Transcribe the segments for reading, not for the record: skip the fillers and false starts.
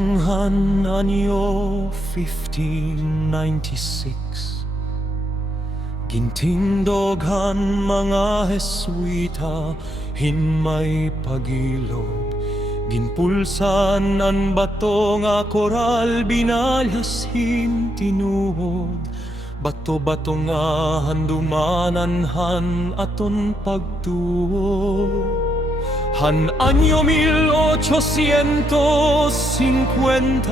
Kadanghan anyo 1596 Gintindoghan mga Heswita hinmay pagilog Ginpulsan an bato nga koral binalyas tinuod Bato-bato nga handumananhan aton pagtuo Han año 1850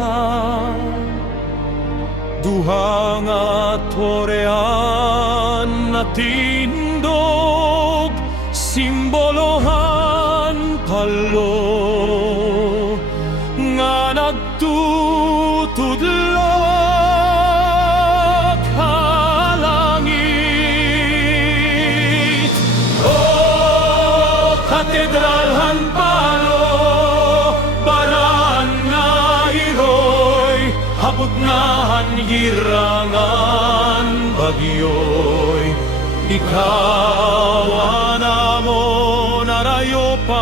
Duha nga torean na tindog Simbolohan palo Nga nagtutudlok halangit O katedral han palo Baran nga iroy Habog nga han girangan bagyoy Ikaw anamo narayopan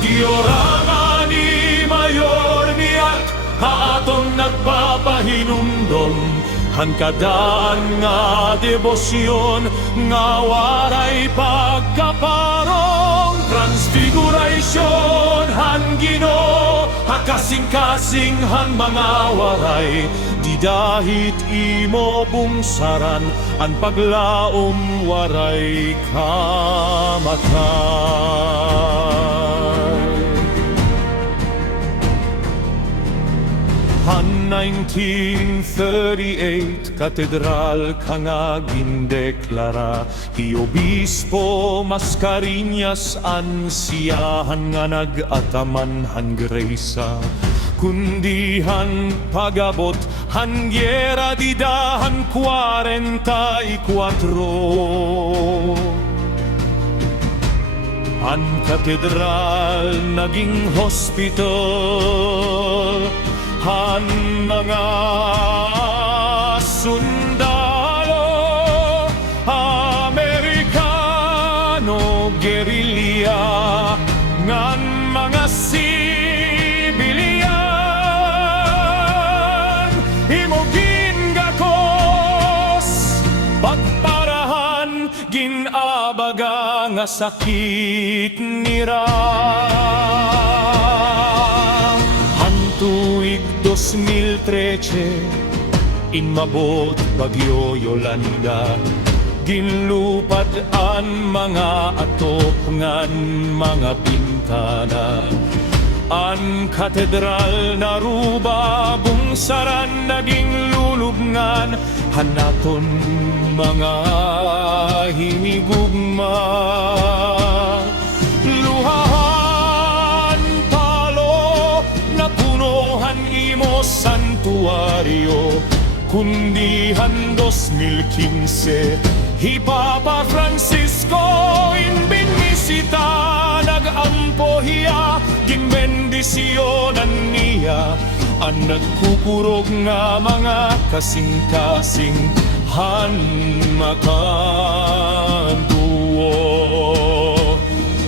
Diorama ni Mayor niyak Haatong nagpapahinumdom Hankadaan nga debosyon Nga waray pagkaparong Transfiguration han Ginoo Hakasing-kasing han mga waray Di dahit imo bungsaran An paglaom waray kamatay Han 1938 katedral ka nga gindeklara Ti Obispo Mascareñas an siyahan nga nag-ataman han gresa Kundi han pagabot han gyera di dahan 44 An katedral naging hospital Han mga sundalo Amerikano guerrilla Ngan mga sibilyan Himogin gakos Pagparahan ginabaga nga sakit nira Tuig 2013 inmabot bagyo Yolanda Ginlupad an mga atop ngan mga pintana An katedral na ruba bungsaran naging lulubngan Hanaton mga hinigugma Imo santuario Kundihan 2015 Hipapa Francisco in binisita Nagampohiya Ginbendisyonan niya Ang nagkukurog nga mga kasing-kasing Han makanduo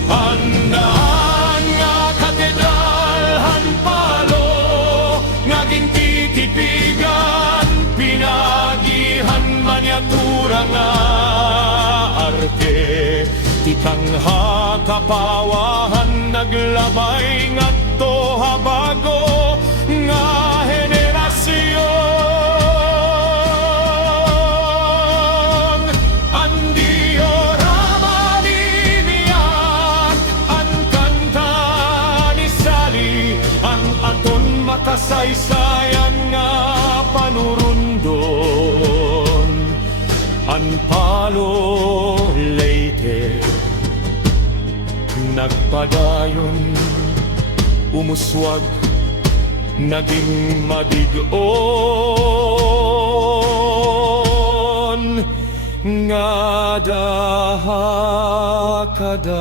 Handaan nga katedral Han palo Ngaging titipigan Pinagihan manyatura nga arte Titangha kapawahan Naglabay nga tohabago Nga henerasyon Ang diorama niniyan Ang kanta ni Sally Ang aton makasaysayan nga panurundon An palo Leyte Nagpadayon Umuswag Naging mabigon Nga daha kadayunan